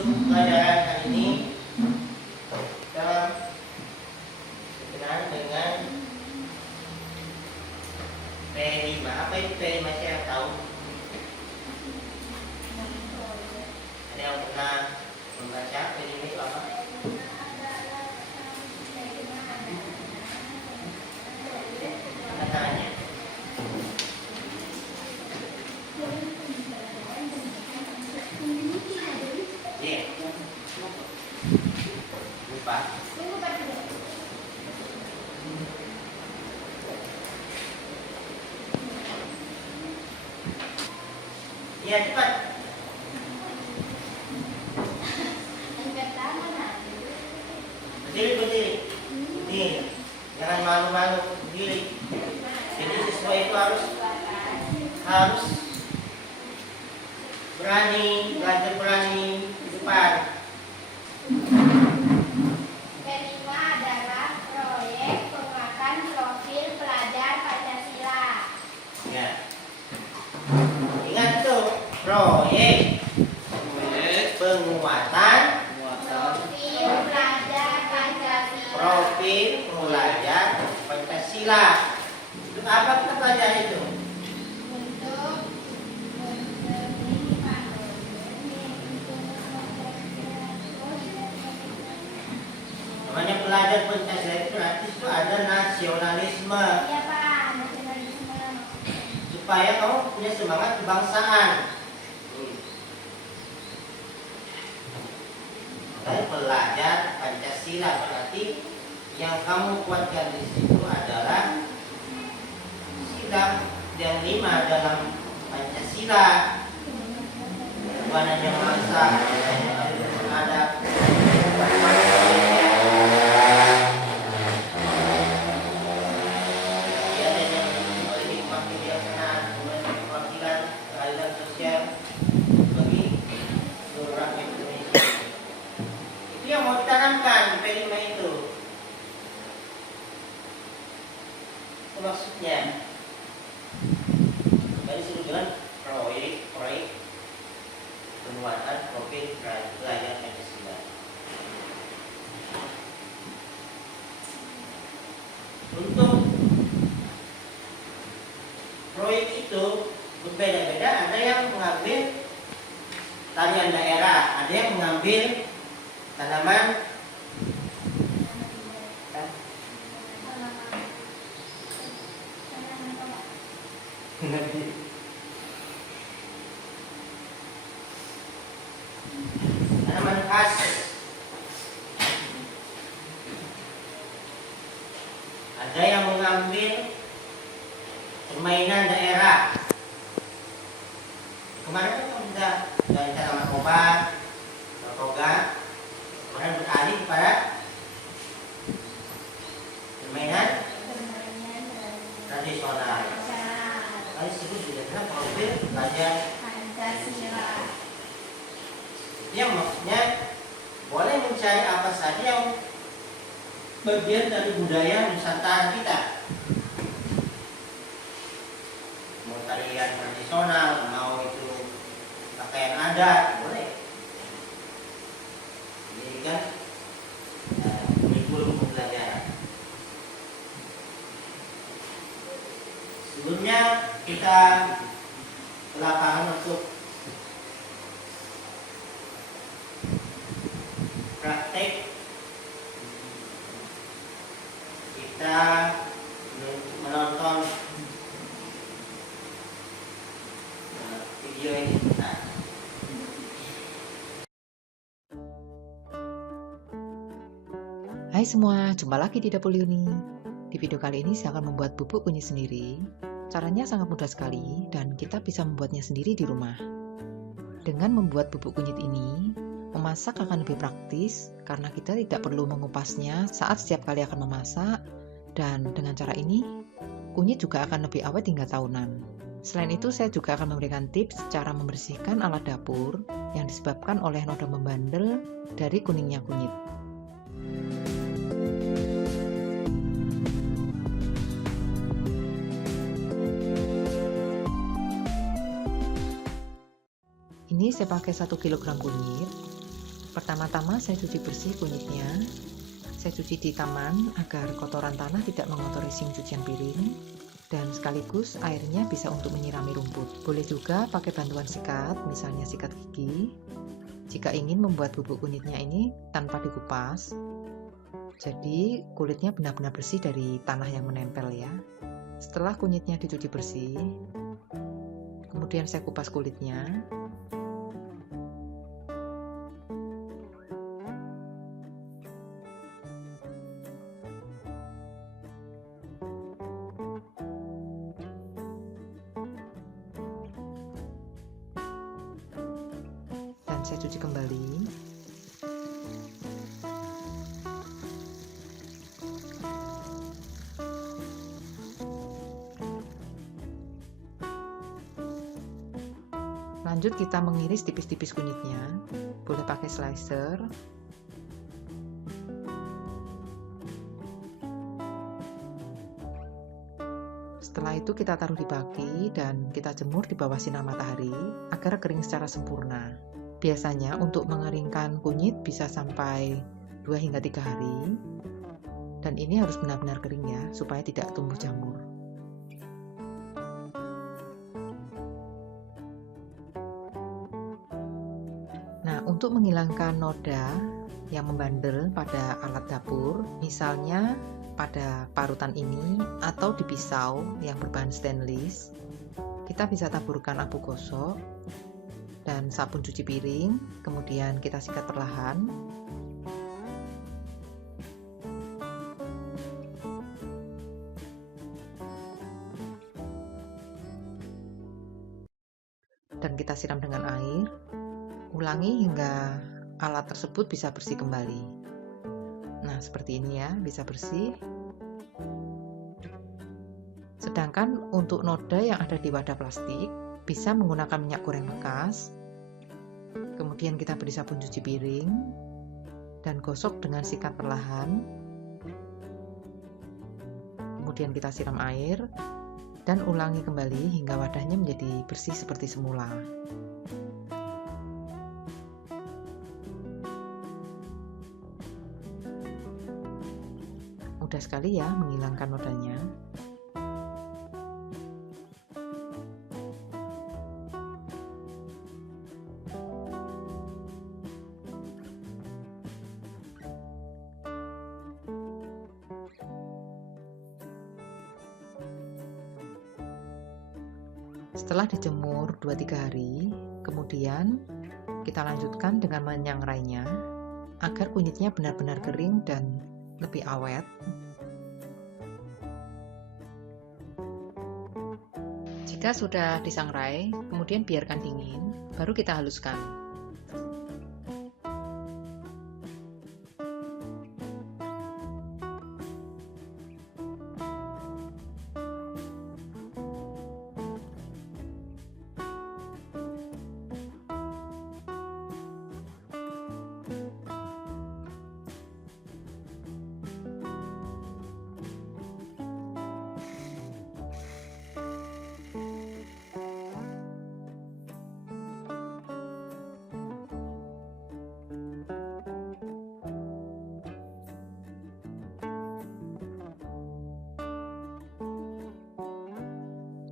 Untuk pelajaran kali ini kita berkenaan dengan P5. Apa itu P5? Siapa tahu? Ada yang pernah membaca P5 itu apa? Katanya. Iya. Lupa. Iya, cepat. Berdiri. Nih, jangan malu-malu, berdiri. Jadi siswa itu harus belajar berani di depan. Kelima adalah proyek penguatan profil pelajar Pancasila. Ya. Ingat tuh, proyek penguatan Profil pelajar Pancasila. profil pelajar Pancasila. Untuk apa kita pelajari itu? Namanya pelajar Pancasila itu berarti itu ada nasionalisme, Iya Pak, nasionalisme. supaya kamu punya semangat kebangsaan. Makanya pelajar Pancasila berarti yang kamu kuatkan di situ adalah sila yang 5 dalam Pancasila. Bukan hanya bangsa, ada yang mau ditanamkan P5 itu. Itu maksudnya. Tadi suruh bilang proyek penguatan profil pelajar Pancasila. Untuk proyek itu berbeda-beda. Ada yang mengambil tarian daerah, ada yang mengambil tanaman tanaman khas. Ada yang mengambil permainan daerah. Kemarin kan sudah dari tanaman obat, narkoba. Kemudian beralih kepada permainan tradisional. Kali disebut juga adalah profil pelajar Pancasila. yang maksudnya boleh mencari apa saja yang bagian dari budaya Nusantara kita. Mau tarian tradisional, mau itu pakaian adat, boleh. Ini kan kurikulum pembelajaran. Sebelumnya kita ke lapangan untuk praktek. Kita menonton video ini sebentar. Hai semua, jumpa lagi di Dapur Uni. Di video kali ini saya akan membuat bubuk kunyit sendiri. Caranya sangat mudah sekali dan kita bisa membuatnya sendiri di rumah. Dengan membuat bubuk kunyit ini, memasak akan lebih praktis karena kita tidak perlu mengupasnya saat setiap kali akan memasak, dan dengan cara ini, kunyit juga akan lebih awet hingga tahunan. Selain itu, saya juga akan memberikan tips cara membersihkan alat dapur yang disebabkan oleh noda membandel dari kuningnya kunyit. Ini saya pakai 1 kg kunyit. Pertama-tama saya cuci bersih kunyitnya. Saya cuci di taman agar kotoran tanah tidak mengotori sink cucian piring, dan sekaligus airnya bisa untuk menyirami rumput. Boleh juga pakai bantuan sikat, misalnya sikat gigi, jika ingin membuat bubuk kunyitnya ini tanpa dikupas. Jadi kulitnya benar-benar bersih dari tanah yang menempel ya. Setelah kunyitnya dicuci bersih, kemudian saya kupas kulitnya. Dan saya cuci kembali. Lanjut kita mengiris tipis-tipis kunyitnya. Boleh pakai slicer. Setelah itu kita taruh di baki dan kita jemur di bawah sinar matahari agar kering secara sempurna. Biasanya untuk mengeringkan kunyit bisa sampai 2 hingga 3 hari. Dan ini harus benar-benar kering ya, supaya tidak tumbuh jamur. Nah, untuk menghilangkan noda yang membandel pada alat dapur, misalnya pada parutan ini atau di pisau yang berbahan stainless, kita bisa taburkan abu gosok dan sabun cuci piring, kemudian kita sikat perlahan. Dan kita siram dengan air. Ulangi hingga alat tersebut bisa bersih kembali. Nah, seperti ini ya, bisa bersih. Sedangkan untuk noda yang ada di wadah plastik, bisa menggunakan minyak goreng bekas. Kemudian kita beri sabun cuci piring dan gosok dengan sikat perlahan. Kemudian kita siram air dan ulangi kembali hingga wadahnya menjadi bersih seperti semula. Mudah sekali ya menghilangkan nodanya. Setelah dijemur 2-3 hari, kemudian kita lanjutkan dengan menyangrainya agar kunyitnya benar-benar kering dan lebih awet. Jika sudah disangrai, kemudian biarkan dingin, baru kita haluskan.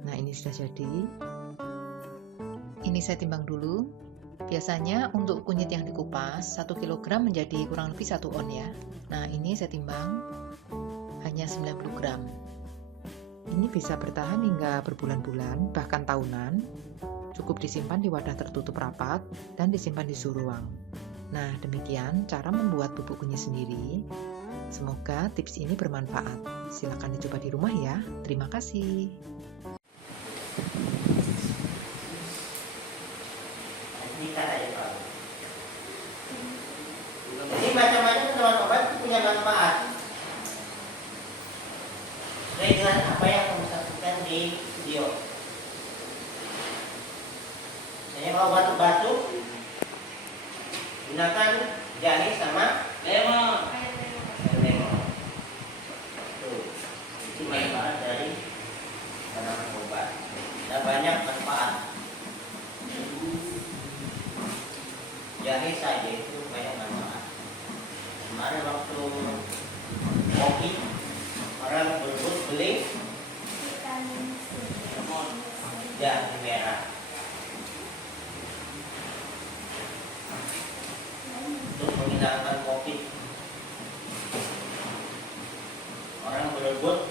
Nah, ini sudah jadi. Ini saya timbang dulu. Biasanya untuk kunyit yang dikupas 1 kg menjadi kurang lebih 1 on ya. Nah, ini saya timbang hanya 90 gram. Ini bisa bertahan hingga berbulan-bulan, bahkan tahunan. Cukup disimpan di wadah tertutup rapat dan disimpan di suhu ruang. Nah, demikian cara membuat bubuk kunyit sendiri. Semoga tips ini bermanfaat. Silakan dicoba di rumah ya. Terima kasih. Jadi macam-macam teman obat itu punya manfaat. Sesuai dengan apa yang kamu saksikan di video. Misalnya kalau batuk-batuk, gunakan jahe sama lemon. Tuh, itu manfaat dari tanaman obat. Ada banyak manfaat. jahe saja itu banyak manfaat. Kemarin waktu kopi orang berebut beli Vitamin C. jahe merah untuk menghilangkan COVID. Orang berebut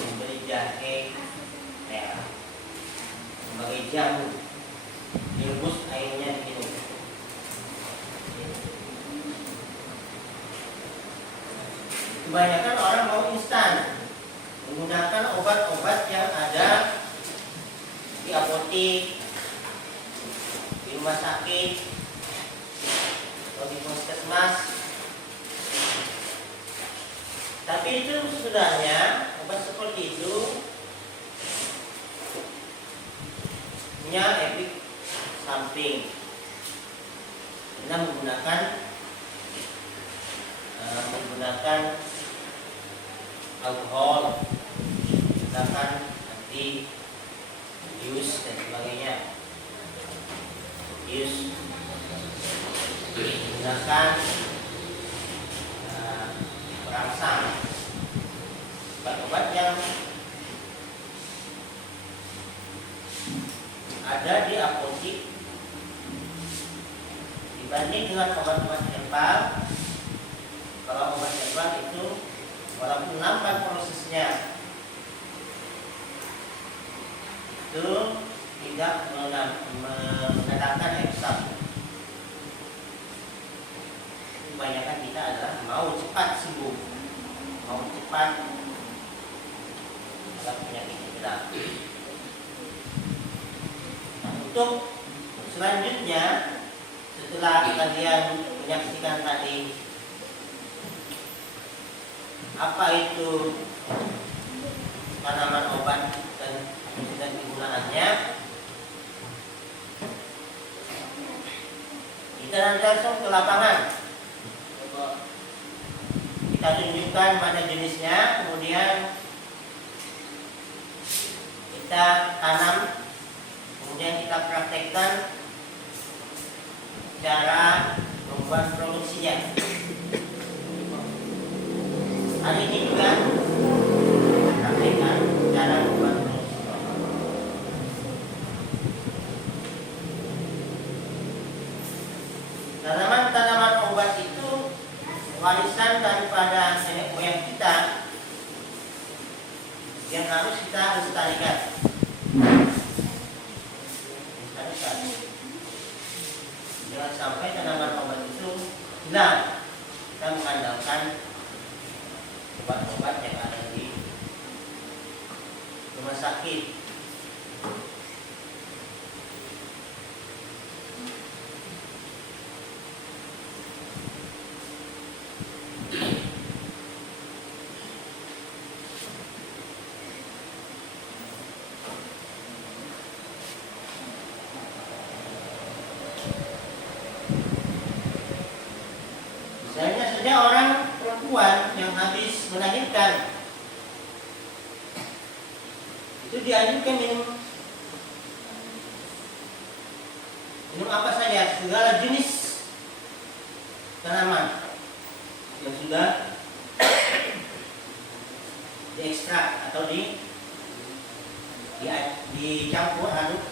membeli jahe merah sebagai jamu, direbus airnya diminum. Kebanyakan orang mau instan, menggunakan obat-obat yang ada di apotek, di rumah sakit, atau di puskesmas. Tapi itu sebenarnya obat seperti itu punya efek samping karena menggunakan alkohol, menggunakan anti-bius dan sebagainya. Bius menggunakan perangsang, obat-obat yang ada di apotek dibanding dengan obat-obat herbal. Kalau obat herbal itu walaupun lambat prosesnya itu tidak mendatangkan efek samping. Kebanyakan kita adalah mau cepat sembuh, mau cepat dalam penyakit kita. Nah, untuk selanjutnya setelah kalian menyaksikan tadi apa itu tanaman obat dan kegunaannya, kita nanti langsung ke lapangan. Kita tunjukkan mana jenisnya, kemudian kita tanam, kemudian kita praktekkan cara membuat produksinya. Hari ini juga praktekkan cara membuat produksi. Tanaman-tanaman obat itu warisan daripada nenek moyang kita yang harus kita lestarikan. Jangan sampai tanaman obat itu hilang. Kita mengandalkan obat-obat yang ada di rumah sakit. Misalnya saja orang perempuan yang habis melahirkan itu dianjurkan minum apa saja, segala jenis tanaman yang sudah diekstrak atau dicampur aduk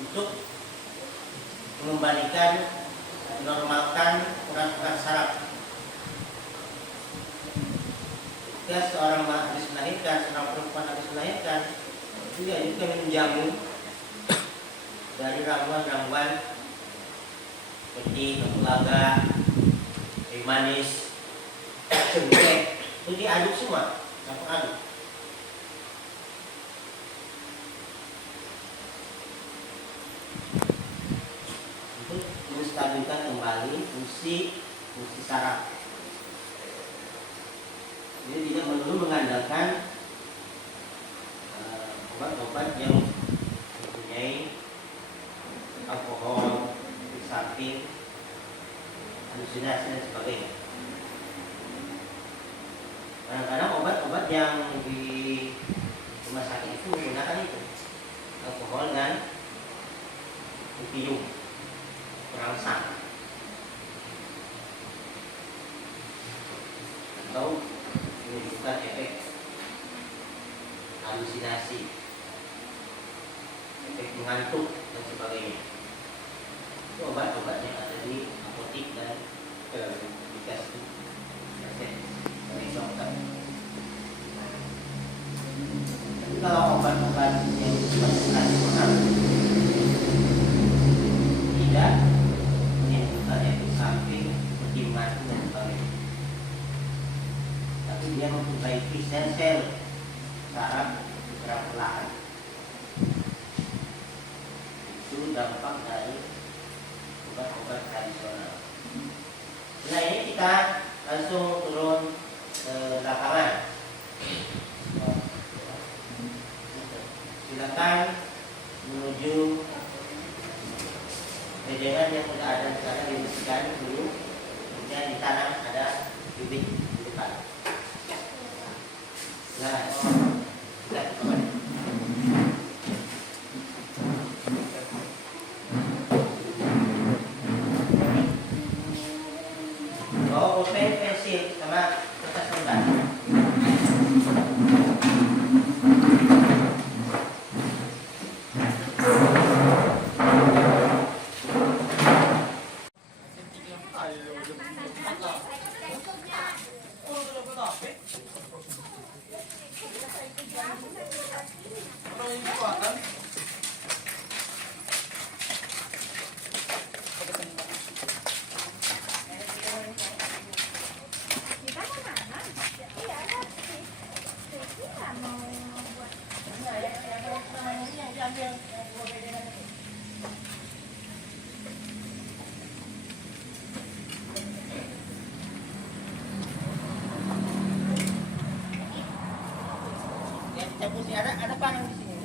untuk mengembalikan, menormalkan urat-urat saraf. Jika seorang habis melahirkan, seorang perempuan habis melahirkan, juga minum jamu dari ramuan-ramuan seperti temulaga, kayu manis, cengkeh, itu diaduk semua, campur aduk. Untuk menstabilkan kembali fungsi saraf. Jadi tidak melulu mengandalkan obat-obat yang mempunyai alkohol, samping, halusinasi dan sebagainya. Kadang-kadang obat-obat yang di rumah sakit itu menggunakan itu, alkohol dan opium, perangsang, atau menimbulkan efek halusinasi, efek mengantuk dan sebagainya. Itu obat-obatnya ada di apotek dan dikasih resep dari dokter. Tapi kalau obat-obat yang tradisional tidak menimbulkan efek samping seperti mengantuk dan sebagainya, tapi dia memperbaiki sel-sel saraf secara perlahan. Itu dampak dari obat-obat tradisional. Nah, ini kita langsung turun ke lapangan. Silakan menuju bedengan yang sudah ada di sana, dibersihkan dulu, kemudian ditanam, ada bibit di depan. Nah, kita kembali. Bawa pulpen, pensil, sama kertas lembar. Ada panang di sini.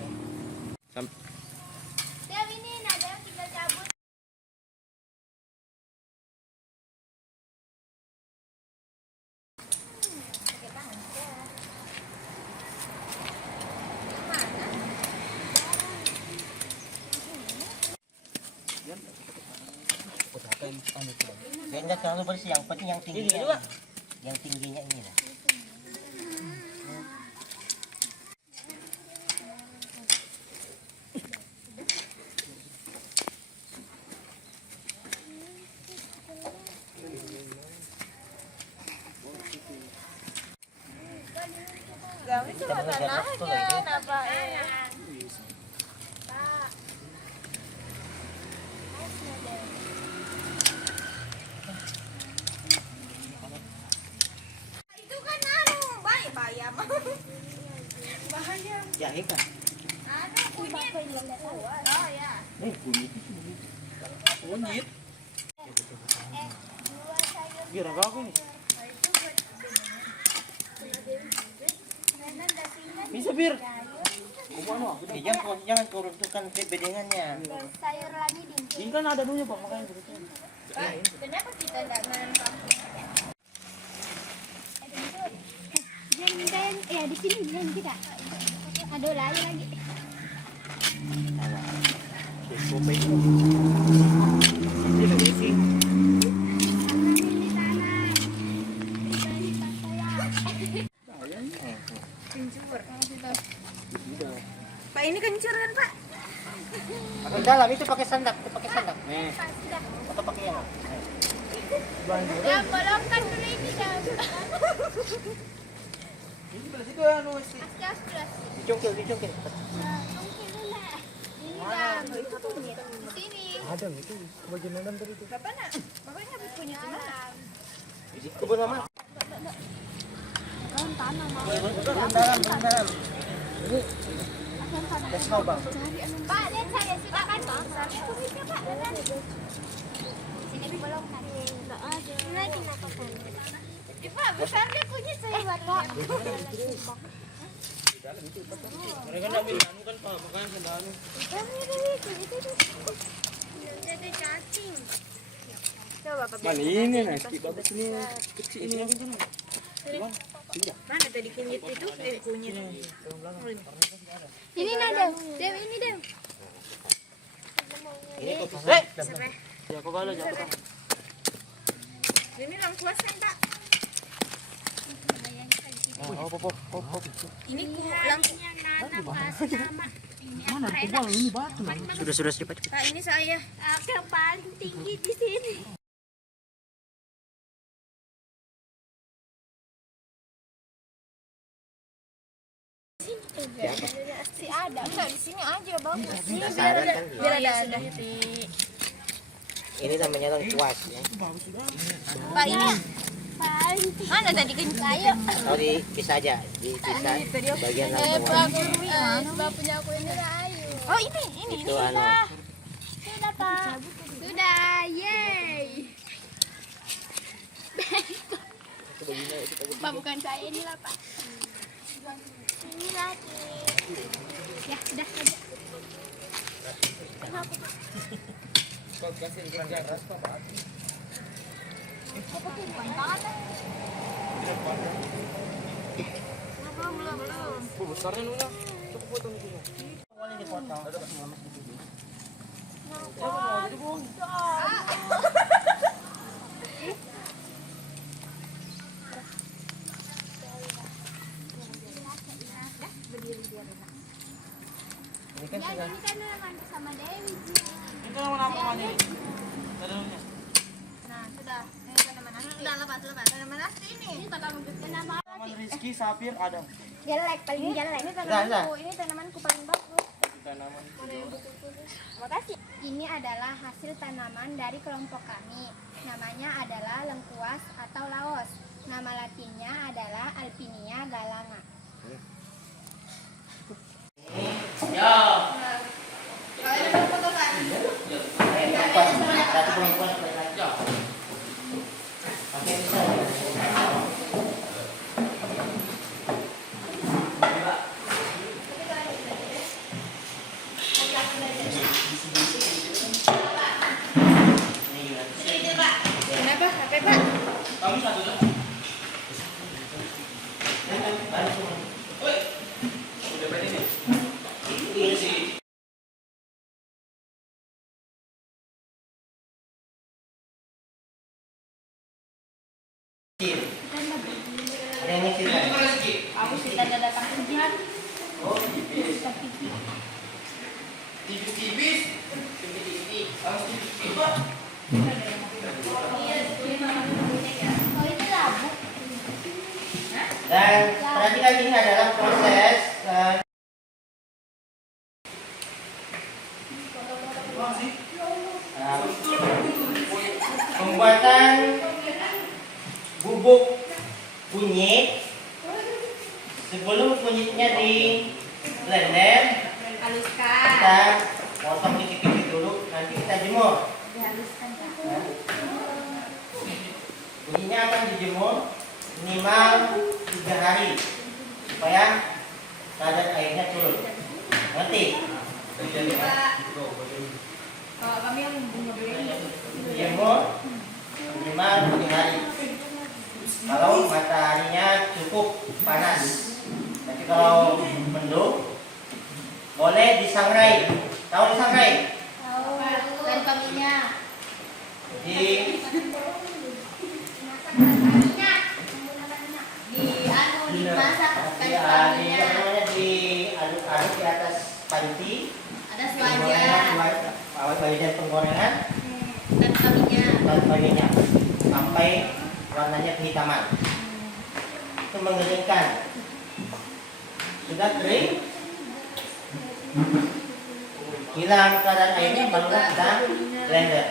Dev, ini ada yang tinggal cabut. Pakai tangan aja. Ya, enggak terlalu bersih, yang penting yang tingginya. Yang tingginya ini lah. Kami cuma tanahnya, kenapa itu kan baik bayam. Bahaya. Jahe kan? Ada kunyit. Oh ya. Kunyit. Kunyit. Biar apa aku nih? Bisa bir. Jangan kau runtuhkan bedengannya. Sayur lagi dingin. Ini kan ada dulu Pak, makanya begitu. Pak, kenapa kita tidak menanam? Dan ya di sini jangan kita. Ada lagi. Kencur. Pak, ini kencur kan Pak? Pakai dalam itu pakai sandak, Nih. Atau pakai yang? Ya, bolongkan dulu ini dah. Ini belah situ anu mesti. Askar. Dicongkel. Mungkin dulu lah. Ini dah. Di sini. Ada itu bagian dalam tadi itu. Bapak nak? Bapaknya habis punya di mana? Di kebun mama. Dalam tanah mau. Dalam. Ini tes kau bang. Pak, lihat saya silakan Pak. Tulisnya Pak, benar. Sini dibolongkan. Enggak ada. Lagi nakapkan. Pak, besar dia kunyit saya buat Pak. Mereka nak ambil anu kan Pak, makanya sama anu. Jadi cacing. Coba Pak. Mana ini nasi bagus ini. Kecil ini yang itu. Mana tadi kunyit itu? Kunyit. Ini Dev, ini Dev. Ini Ya kok kalau jatuh. Ini lengkuas kan Pak? Ini Mana kubang ini batu. Sudah cepat. Pak, ini saya. Aku yang paling tinggi di sini. Si ada. Enggak, di sini aja bagus. Penasaran kan dia? Biar ada sudah di. Ini namanya lengkuas ya. Pak, ini Paling tinggi. mana tadi kencaya? Oh dipisah aja, dipisah bagian lengkuas. Sebab punya aku ini lah Ayu. Oh, ini. Itu anu. Sudah Pak. Sudah, yeay. Pak bukan saya ini lah Pak. Ini lagi. Ya sudah aja. Ini kan Ya, sudah. ini kan memang sama Dewi. Itu nama ini. Nah, sudah. Ini tanaman asli. Sudah lepas. Tanaman asli ini. Ini tanaman kenapa? Rizky, Safir, Adam. Jelek, paling jelek. Ini Sudah. tanamanku. Ini tanamanku paling bagus. Makasih. Ini adalah hasil tanaman dari kelompok kami. Namanya adalah lengkuas atau laos. Nama latinnya adalah Alpinia galana. Kenapa? HP Pak? Ada yang ngisi kan? Aku kita ada datang hujan. Oh itu labu. Dan perhatikan ini adalah proses pembuatan bubuk kunyit. Sebelum kunyitnya di blender, Haluskan. kita potong tipis-tipis dulu, nanti kita jemur. Dihaluskan Pak. Kunyitnya akan dijemur minimal 3 hari supaya kadar airnya turun. Ngerti? Kalau kami yang bunga beli. Dijemur minimal 3 hari. Kalau mataharinya cukup panas. Tapi kalau mendung boleh disangrai. Tahu disangrai? Tahu. Tanpa minyak. Jadi Dimasak tanpa minyak. diaduk-aduk di atas panci. Ada Wajan penggorengan tanpa minyak. tanpa minyak sampai warnanya kehitaman. Itu mengeringkan. Sudah kering, hilang kadar airnya, barulah kita blender.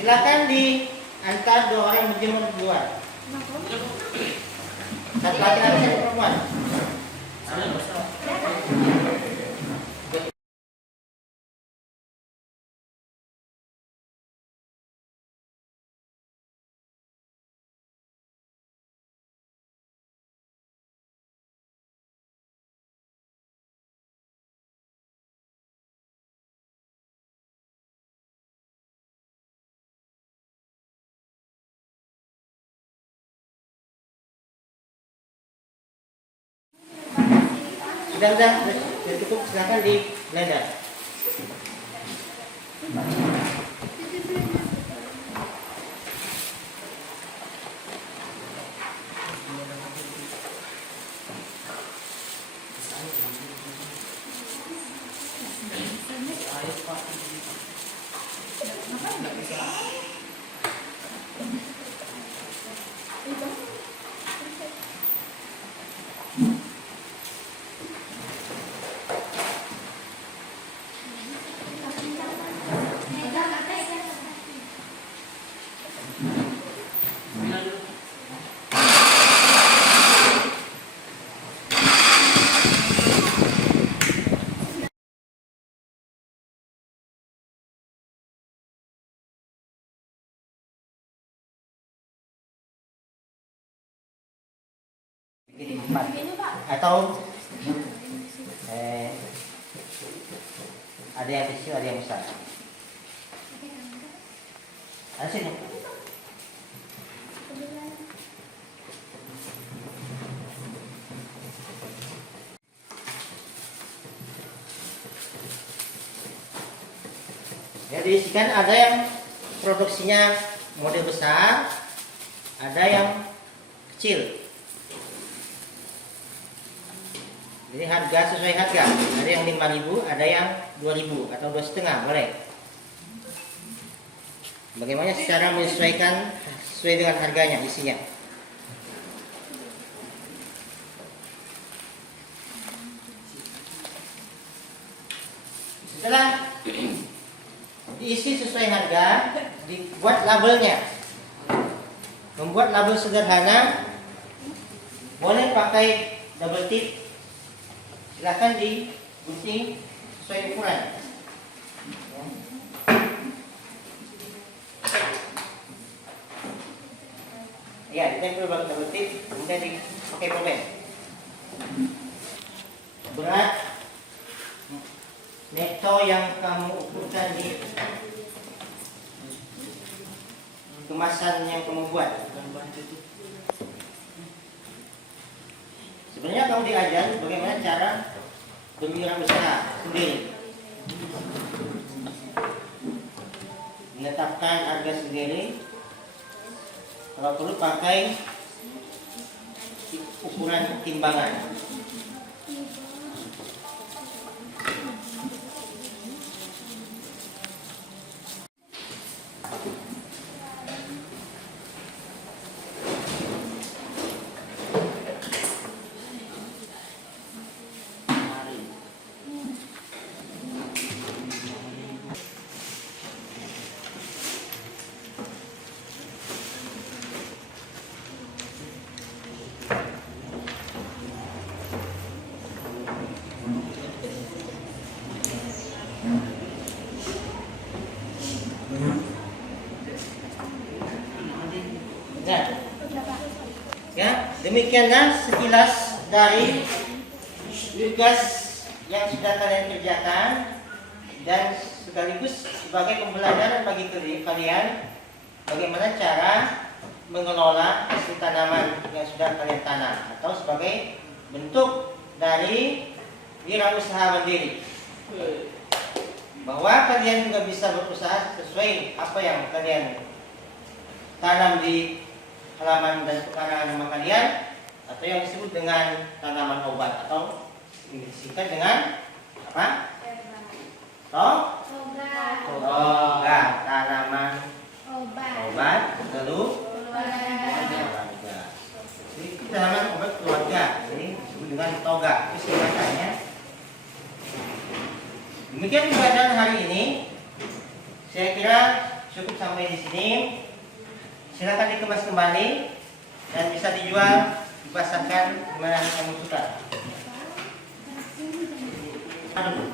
Silakan diantar 2 orang yang berjemur di luar. Satu laki-laki, satu perempuan. Sudah cukup, silakan digeledah. Bikin 4 atau ada yang kecil, ada yang besar. Ada sini. Ya, diisikan ada yang produksinya model besar, ada yang kecil. Jadi harga sesuai harga, ada yang 5.000, ada yang 2.000 atau 2,5 boleh. Bagaimana cara menyesuaikan sesuai dengan harganya isinya. Setelah diisi sesuai harga, dibuat labelnya. Membuat label sederhana, boleh pakai double tip. Silakan digunting sesuai ukuran. Ya, ditempel pakai double tip, kemudian dipakai polpen. Berat netto yang kamu ukurkan di kemasan yang kamu buat. Sebenarnya kamu diajar bagaimana cara berwirausaha sendiri, menetapkan harga sendiri, kalau perlu pakai ukuran timbangan. Ya, demikianlah sekilas dari tugas yang sudah kalian kerjakan dan sekaligus sebagai pembelajaran bagi kalian bagaimana cara mengelola hasil tanaman yang sudah kalian tanam atau sebagai bentuk dari wirausaha mandiri. Bahwa kalian juga bisa berusaha sesuai apa yang kalian tanam di halaman dan pekarangan rumah kalian, atau yang disebut dengan tanaman obat atau disingkat dengan apa? Toga, tanaman obat keluarga. Jadi tanaman obat keluarga, jadi disebut dengan toga. Itu singkatannya. Demikian pembelajaran hari ini. Saya kira cukup sampai di sini. Silakan dikemas kembali dan bisa dijual, dipasarkan dimana kamu suka. Aduh,